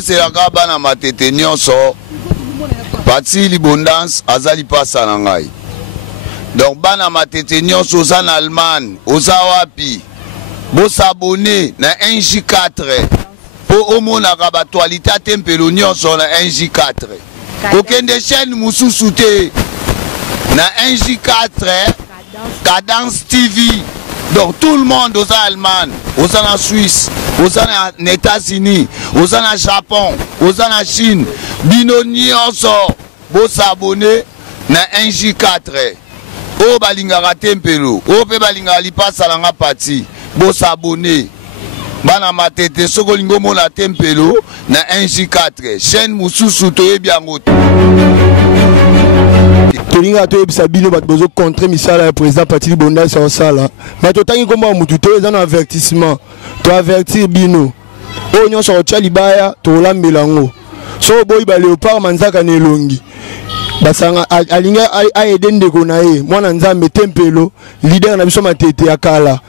c'est la cabane à ma tête nyonso parti libondance azali pasa na ngai donc bana ma tête nyonso za na Allemagne oza wapi bo s'abonner na 1J4 pour au mona ba actualité tempelo nyonso na 1J4 kokende chaîne mususu te na 1J4 Cadence TV. Donc tout le monde aux Allemagne, aux en Suisse, aux en États-Unis, aux en Japon, aux en Chine, binoni enso, bo s'abonner na 1J4. O balingara tempelo, o pe balingara lipa salanga parti, bo s'abonner. Bana matete sokolingo mona tempelo na 1J4. Chaîne mususu to ebiangoto. Tolinga to ebisa bino bat bozo contre misala ya président parti libonda sa sala ba to tangi komba mutu to ezana avertissement to avertir bino o nyonso o tcha libaya to lambela ngo so boyi ba Léopard manzaka ne longi basanga alinga a edende ko na ye mwana nzambe tempelo leader na biso matete ya kala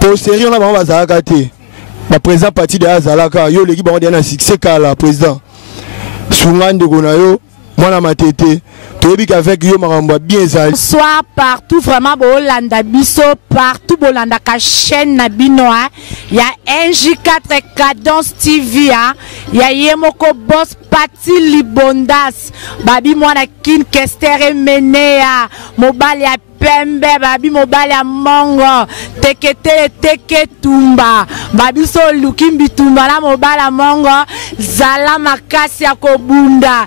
posterieur na ba bazaka te ba président parti de azalaka yo leki ba na succès kala président sungande ko na yo mwana matete avec yo maramba bien ça soit partout vraiment bolanda biso partout bolanda ka chaîne na bino ya 1J4 Cadence TV ya yemoko boss parti libondas babi mwana kin kestere menea mobali ya pembe babi mobali ya mongo tekete teke tumba babi so lukimbi tumba na mobali ya mongo zala makasi ya kobunda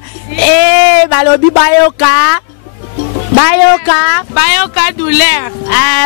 balobi bayoka douleur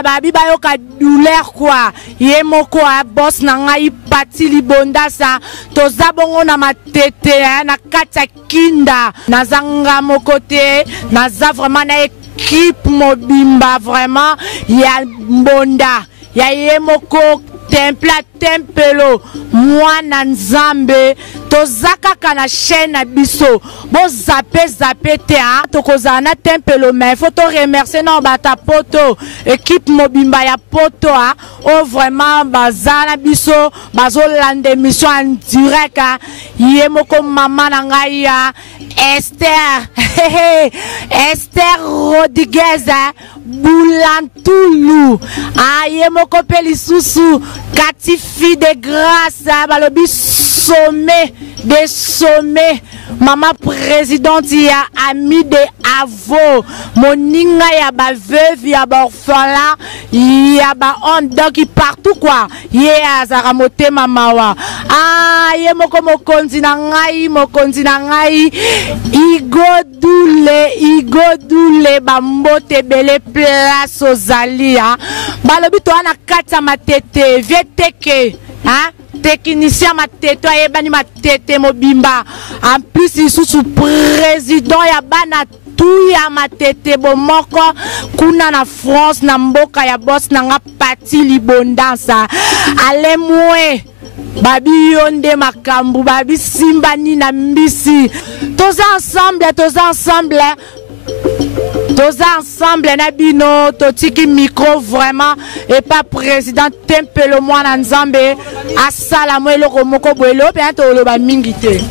babi bayoka douleur quoi yemoko boss na ngai parti libondasa toza bongo na matete na kati ya kinda nazanga moko te naza vraiment na équipe mobimba vraiment ya mbonda ya yemoko temple tempelo mwana nzambe tozaka kana chaîne na biso bo zape te tokozana na tempelo mais faut to remercier non bata poto équipe mobimba ya poto o vraiment bazana biso bazolanda émission en direct yemoko mama na ngai Esther Rodriguez Boulantulu yemoko pelisusu Katifi de grâce balobi sommet des sommets maman présidente ya ami de avo moninga ya ba veuve ya ba orphelin ya ba on donc partout quoi ye azara motema mawa ye moko mokonzi na ngai igodule bambote bele place ozalia balobi to ana kata matete vieteke technicien matete ayebani matete mobimba en plus isusu président ya bana tout ya matete bomoko kuna na France na mboka ya boss nanga parti libondansa alemwe babi yonde makambu babi simbani na mbisi tous ensemble na bino totiki micro vraiment et pas président tempelo mwana nzambe asala mo eloko moko boelo pe to loba mingi te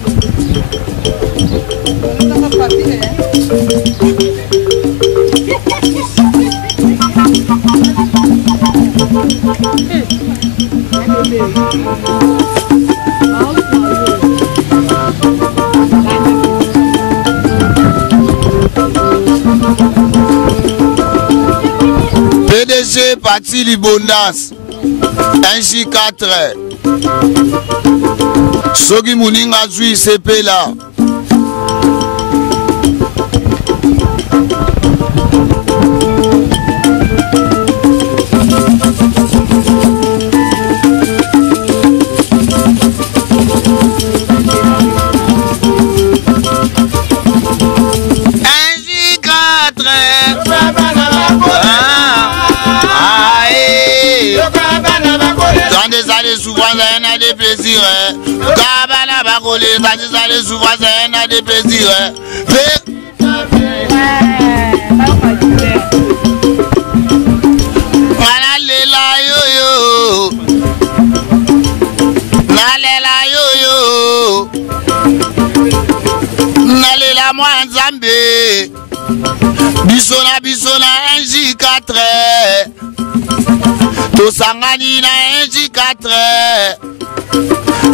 PDG parti libondas 1J4 soki muninga zui sepela Kabana bakole, ça les souvent ça des plaisirs. tosangani na NJ4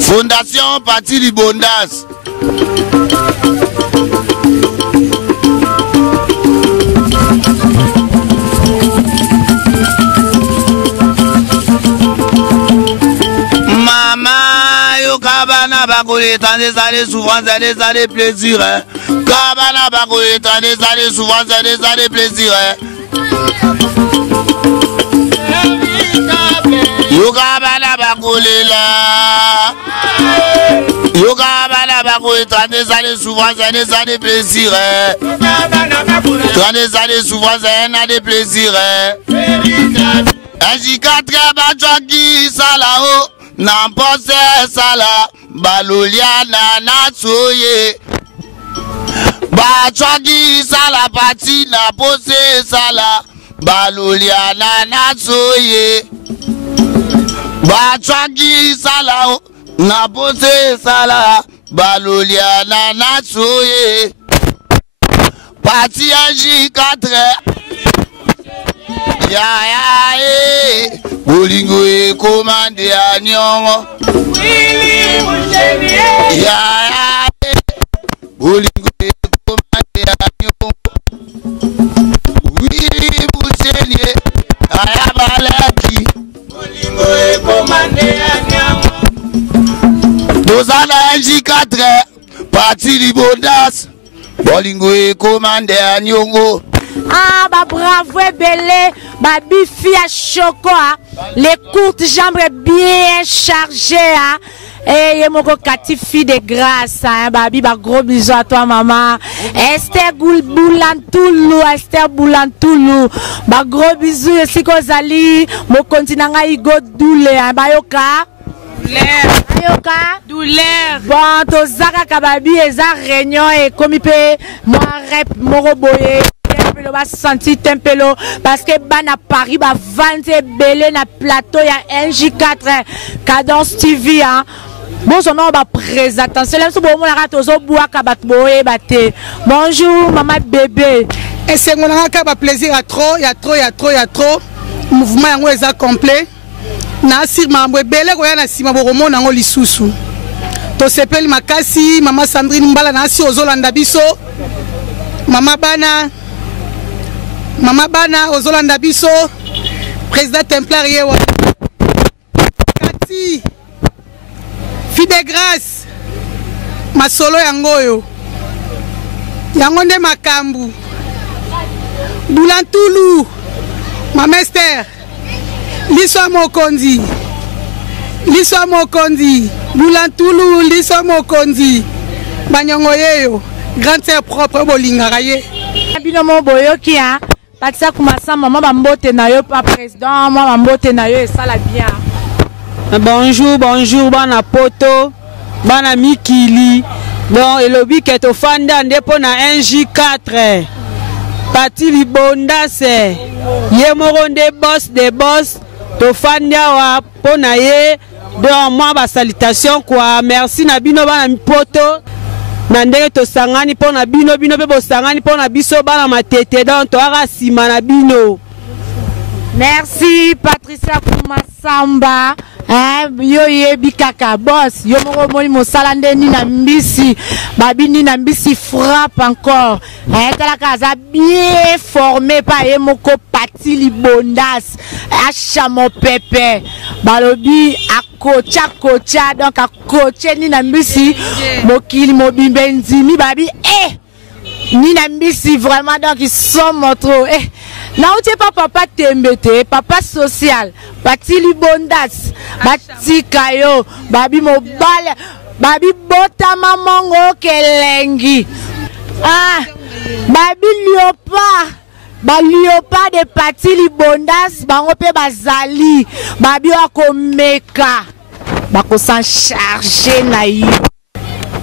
Fondation Parti Libondas. Kabana Bakoye, tant des années souffrance et des années plaisir. Kabana Bakoye, tant des années souffrance et des années plaisir. Yo Kabana Bakoye là. Yo Kabana Bakoye, tant des années souffrance et des années plaisir. Tant des années souffrance et des années plaisir. NJ4 Bajwaki Salao. N'empose sala baloliana na soye Bachwagi sala pati n'empose sala baloliana na soye Bachwagi sala n'empose sala baloliana na soye Parti NJ4 ya Bolingo e commandé à Nyongo. Ya Bolingo e commandé à Nyongo. Willy Bouchelier aya balaki. Bolingo e commandé à Nyongo. Dozana NJ4 Parti Libondas. Bolingo e commandé à Nyongo. Ah, bah bravo et belé, bah bifi à choco, les courtes jambes bien chargées, et mon coquati fille de grâce, babi, bah gros bisous à toi maman, Esther Boulantoulou, Esther Boulantoulou, bah gros bisous, si Kozali, mon continent a igo doule, bah yoka. Douleur. Bon, tozaka kababi eza réunion et comme il peut moi rep moroboye tempelo ba senti tempelo parce que bana Paris ba vendre belé na plateau ya NJ4 Cadence TV hein. Bon son nom ba présentation c'est là so bon la tozo boaka bat boye baté. Bonjour maman bébé. Et c'est mon ka ba plaisir à trop, il y a trop. Mouvement yango eza complet. Na sirma mbele ko yana sima boromo nango lisusu to sepeli makasi mama Sandrine Mbala na si ozolanda biso mama bana ozolanda biso président Templar yewa kati fide grâce masolo yangoyo yango nde makambu Boulantoulou mama Esther Liswa Mokondi, Boulantoulou, Liswa Mokondi, Banyongo yeyo, grande sœur propre bolingaraye. Bino mo boyo ki a, patisa kumasa maman bambote na yo pa président, maman bambote na yo et ça la bien. Bonjour, bana poto, bana mikili. Donc elobi ke to fanda ndepo na NJ4. Parti Libondas, Yemoronde boss. To fandia wa pona ye donc moi ba salutation quoi merci na bino bana poto na ndenge to sangani pona bino pe bo sangani pona biso bana matete donc to ara sima na bino. Merci Patricia Kumasamba. Yo yebi kaka boss yo moko moni mosala ndeni na mbisi babi ni na mbisi frappe encore tala kaza bien formé pa ye moko Parti Libondas achamo pepe balobi akocha donc akoche ni na mbisi mokili mobimbe nzimi babi ni na mbisi vraiment donc ils sont trop na uti papa tembete papa social Parti Libondas batika yo babi mobile babi bota mamango kelengi babi liopa de Parti Libondas bango pe bazali babi akomeka bako s'en charger na yo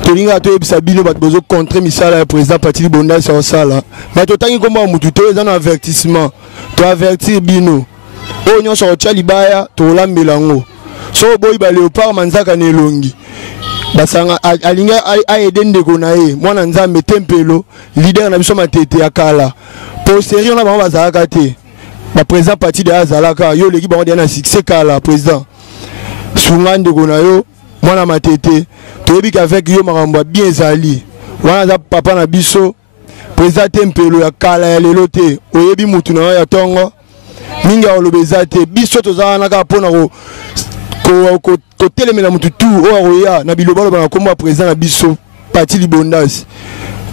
tolinga to ebisa bino bato bozo contre misala ya président Parti Libondas en sala mais to tangi komba mutu to ezana avertissement to avertir bino o nyonso otia libaya to lambela ngo so boy ba léopard manzaka ne longi basanga alinga aide ndeko na ye mwana nzambe tempelo leader na biso matete ya kala posterieur na bango bazalaka te le président parti de Azalaka, yo l'équipe a un succès kala président. Sungan de Gonayo, moi na matete, tu es avec yo maramba bien zali. Wana papa na biso, président Tempelo ya kala ya lelote, oyebi mutu na ya tongo. Minga olobezate, biso tozana ka pona ko telemela mutu tu o roya na bilobalo ba komba président na biso parti libondas.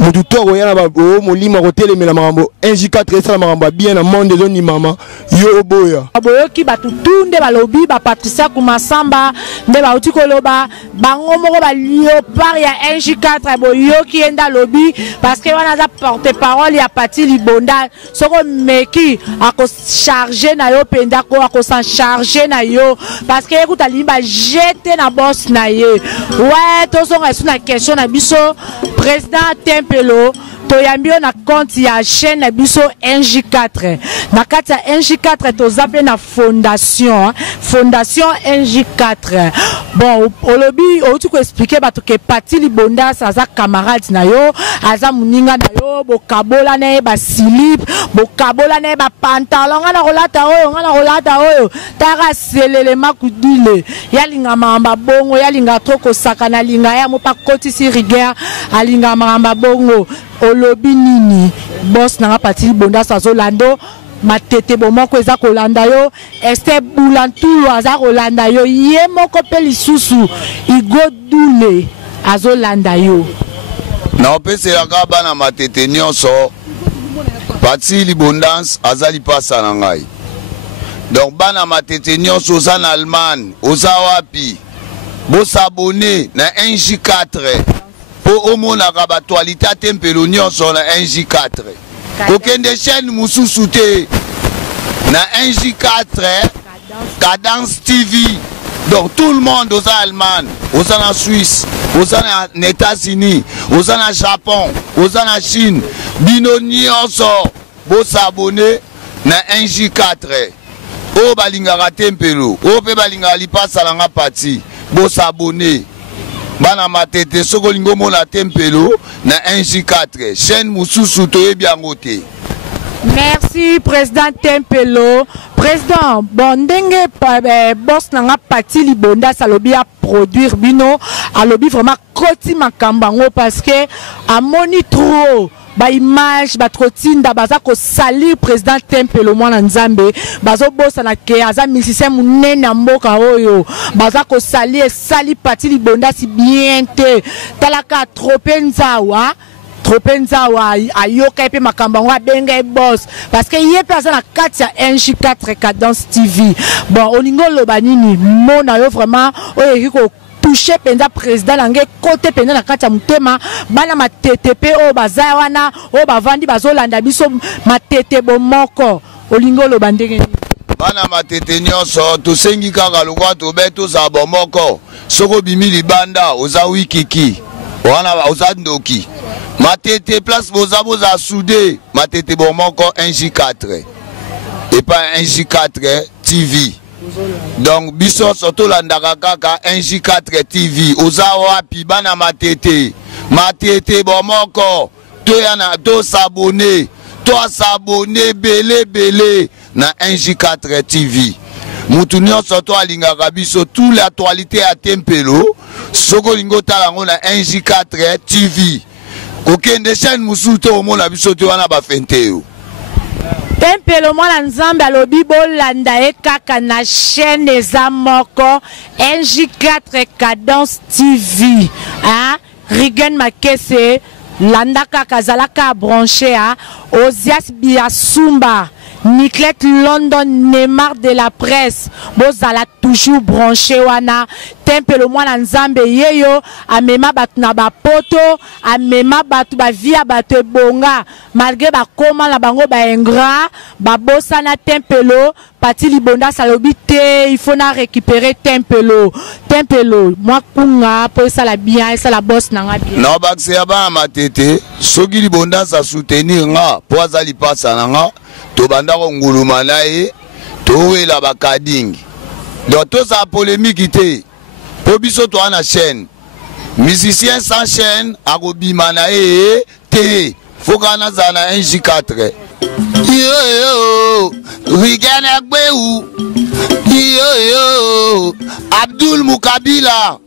Mutu to roya na ba o molima ko telemela marambo 1J4 sala marambo bien na monde zone mama yo boya. Aboyoki batu tunde balobi ba Patricia Kumasamba nde ba uti koloba bango moko ba Léopard ya 1J4 boyoki enda lobi parce que wana za porte-parole ya parti libonda soko meki ako charger na yo penda ko ako s'en charger na yo parce que écoute alimba jeter na boss na ye. Ouais to so resu na question na biso président Tempelo toyambio na compte ya chaîne na biso 1J4 na kati ya 1J4 tozape na fondation 1J4 bon olobi outi ko expliquer bato ke parti libonda aza camarade na yo aza muninga na yo bokabola na ba slip bokabola na ba pantalon ngana rolata oyo tara selele makudile yalinga mamba bongo yalinga troko sakana linga ya mopa kotisi rigueur alinga mamba bongo olobi nini boss na parti libonda Azolando matete bomoko eza kolanda yo este bulantulo aza kolanda yo ye moko pe lisusu igodule azolanda yo na opeselaka bana matete nyonso parti libondance azali pasa na ngai donc bana matete nyonso oza na Allemagne oza wapi bosabone na 1J4 po omonaka batualité ya Tempelo nyonso na 1J4 kokende chaîne mususu te na 1J4 Cadence TV. Donc tout le monde aux Allemagne, aux en Suisse, aux en États-Unis, aux en Japon, aux en Chine, bino nyonso bo s'abonner na 1J4 o balingaka Tempelo o pe balingaka lipasa langa parti bo s'abonner bana matete soko lingo mona Tempelo na 1J4 chaîne mususu toyebi yango te. Merci président Tempelo. Président bondenge boss nanga parti libonda salobi a produire bino alobi vraiment koti makambango parce que amoni trop ba image ba trotinda baza ko salir président Tempelo mwana nzambe bazo bossa na ke aza musicien munene mboka oyo baza ko salir sali parti libonda si bien te talaka tropenzawa ayoka epe makambango abenga boss parce que yé pe na kati ya 1J4 Cadence TV. Bon olingo loba nini mona yo vraiment oyo ko toucher penza président lange côté penza na kati ya mutema bana matete o baza wana o bavandi bazolanda biso matete bomoko olingo loba ndenge nini bana matete nyonso tosengi kaka lokwa tobeto za bomoko soko bimi libanda oza wikiki wana oza ndoki matete place boza soudé matete bomoko 1J4 et pas 1J4 TV. Donc biso soto landaka kaka 1J4 TV oza wapi bana matete bomoko to yana to s'abonner belé na 1J4 TV. Mutu nyonso to alingaka biso toute l'actualité à Tempelo soko lingo talango na 1J4 TV. Kokende chaîne musuto omona biso te wana ba fenteo. Tempelo mwana nzambe alobi bolanda e kaka na chaîne eza moko 1J4 Cadence TV. Hein? Rigen Makese landa kaka zalaka branché a Ozias Biasumba Niclette London Neymar de la presse bozala toujours branché wana Tempelo mwana nzambe yeyo amema batu na bapoto amema batu ba via batu bonga malgré ba koma la bango ba ingrat ba bossa na Tempelo parti libonda salobi te il faut na récupérer Tempelo moi kunga po ça la bien ça la boss nanga bien na bakse ya ba matete soki libonda sa soutenir nga po azali pasa nanga to banda ko nguluma nae to wela bakadingi donc to sa polémique te po biso to ana chaîne musicien sans chaîne akobima nae te faut kana za na 1J4 Yo, Rigan Agbeu. Yo, Abdul Moukabila.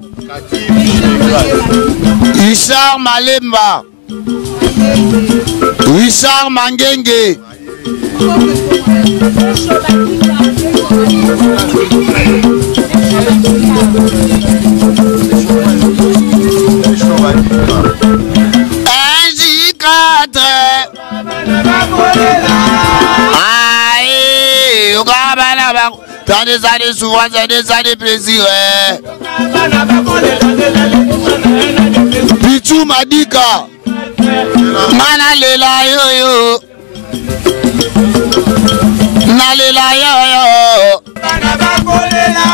Richard Malemba. Richard Mangenge. NJ4. Aïe, t'as des années souvent, t'as des années plaisir. Pichou Madika. Mana lela yo yo. Nalela yo yo. Bana bakolela.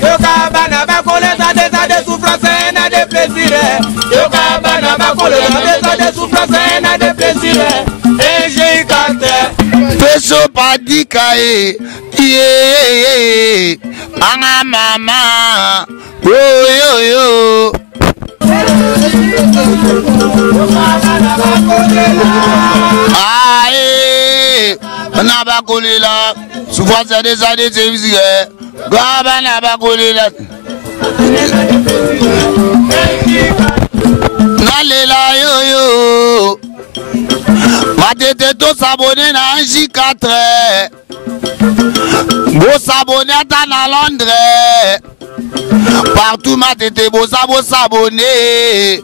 Yoka bana bakolela des souffrances na des plaisirs. Yoka bana bakolela des souffrances na des plaisirs. Et j'ai canté. Peso padika yeah. Anga mama. Yo yo. Aïe, Nabakolela, souvent c'est des années de musique. Gaba Nabakolela. Nalela yo yo. Ma tête to s'abonner na NJ4. Go s'abonner à Londres. Partout ma tête beau s'abonner.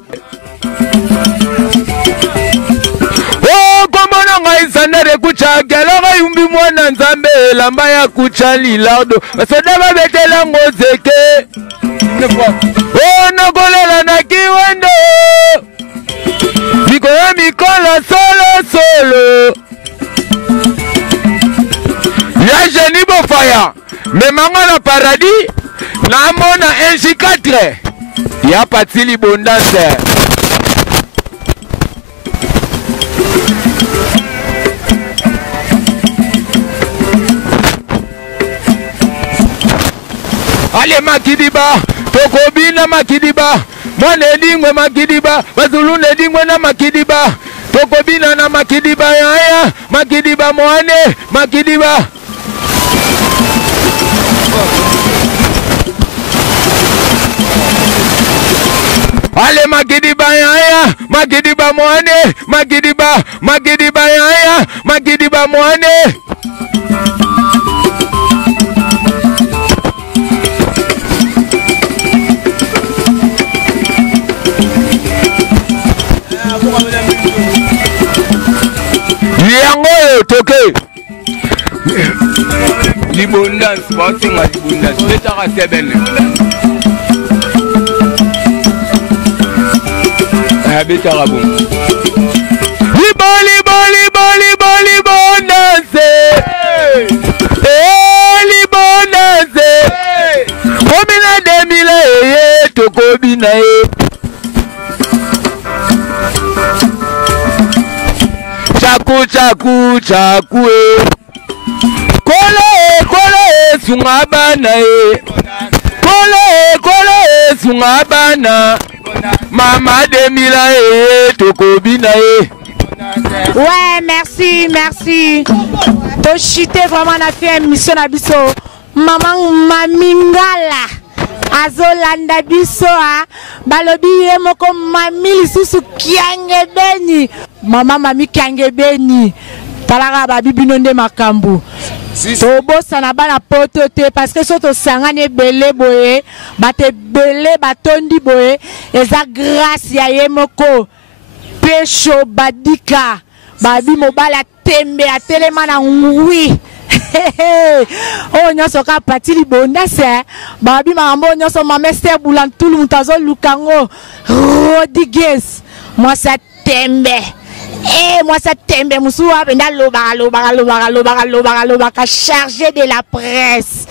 Oh, comment on a isandere kucha kelonga yumbi mwana nzambe lamba ya kucha lilado basodaba betela ngozeke. Oh, nakolela na kiwendo Mikola mikola solo ya jeni bofaya memanga na paradis na mona NJ4 ya Patili Bondase. Ale Makidiba, Tokobina Makidiba, Mwane Dingwe Makidiba, Bazulune Dingwe na Makidiba, Tokobina na Makidiba ya Makidiba Mwane, Makidiba. Ale Makidiba ya Makidiba Mwane, Makidiba ya Makidiba Mwane. Yango toke libondance basinga libondance betaka sebene betaka bon libondance libondance komina 2000 tokobina chaku kole sungabana kole sungabana mama 2000 tokobina Ouais, merci. To chité vraiment na fait émission na biso. Maman Mamingala. Azolanda biso a balobi ye moko mami lisusu kiange beni. Mama mami kiange beni. Talaka babi binonde makambu. Tobosa na bana poto te parce que soto sangane belé boye, bate belé batondi boye, eza grâce ya ye moko. Pecho badika. Babi mobala tembe a telemana ngui. Oh nyoso ka Patili Bondase babi mambo nyoso mamester bulan tout le mutazo lukango Rodriguez moi ça tembe moi ça tembe musuwa benda loba ka chargé de la presse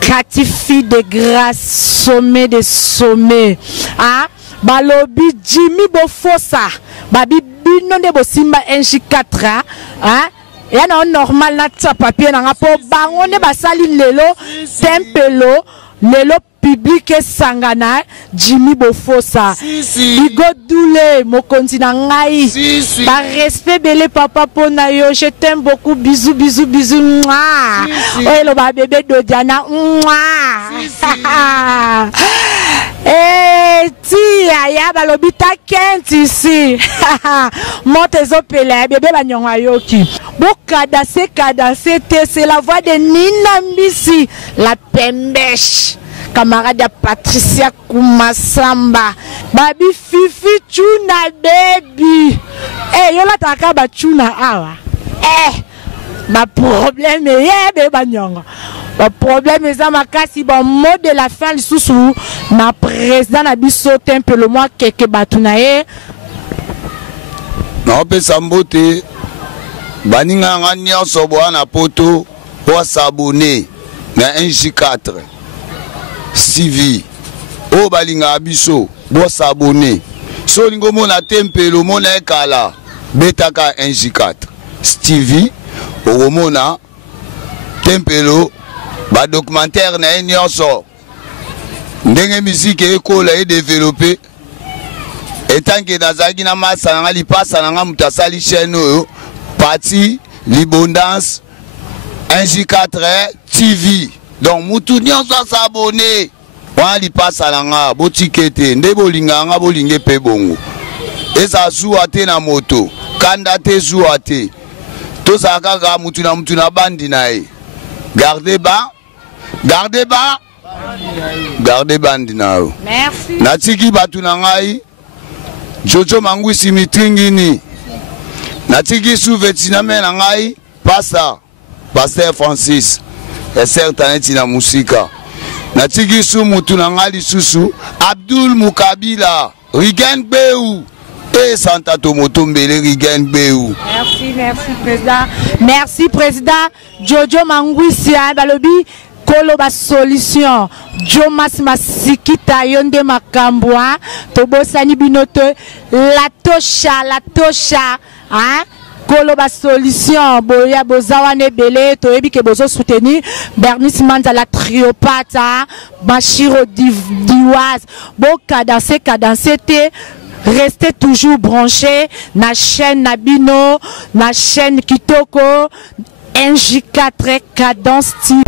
Katifi de grâce sommet de sommet ah balobi Jimmy Bofosa babi binonde bosimba NJ4 ah ya na normal na tsa papier na ngapo bango ne basali lelo tempelo lelo public esangana Jimmy Bofosa Bigo Doulé mokonzi na ngai ba respect belé papa pona yo je t'aime beaucoup bisous bisous bisous mwa oyo ba bébé Dodiana mwa tia ya balobi ta kenti ici montezo pele bébé banyonga yoki bokadase kadase te c'est la voix de Nina Mbisi la pembèche camarade Patricia Kumasamba babi Fifi Chuna baby yo la taka ba Chuna awa ba problème be banyonga le problème est que makasi bon mot de la fin du sous na président na biso temple le mois keke batunaye na pesa mbote baninga nga nyonso bwana poto po s'abonner na NJ4 CV o balinga biso bo s'abonner so lingo mona temple le mona ekala betaka NJ4 Stevie o mona tempelo ba documentaire na nyonso ndenge musique ekola et développer etant que nazaki na masa na lipasa na mutasali chaîne oyo parti Libondance NJ4 TV donc mutu nyonso s'abonner wa lipasa na nga botikete nde bolinga nga bolinge pe bongo eza zuwa te na moto kanda te zuwa te to zakaka mutu na bandi nae gardez bas gardez bandi nao merci natiki batu na ngai Jojo Mangwisi mitringini natiki souvetina me na ngai Pasteur Francis esertaneti na musika natiki su mutu na ngai lisusu Abdul Mukabila Rigen Beu et Santa Tomotombele Rigen Beu. Merci président. Merci président Jojo Mangwisi balobi koloba solution Jomas Masikita yonde makambwa tobosani binote la tosha koloba solution boya bozawane belé toyebi ke bozo soutenir Bernice Manza la triopata Bachiro Diwaz boka danser te restez toujours branchés na chaîne Nabino na chaîne Kitoko NJ4 Cadence TV.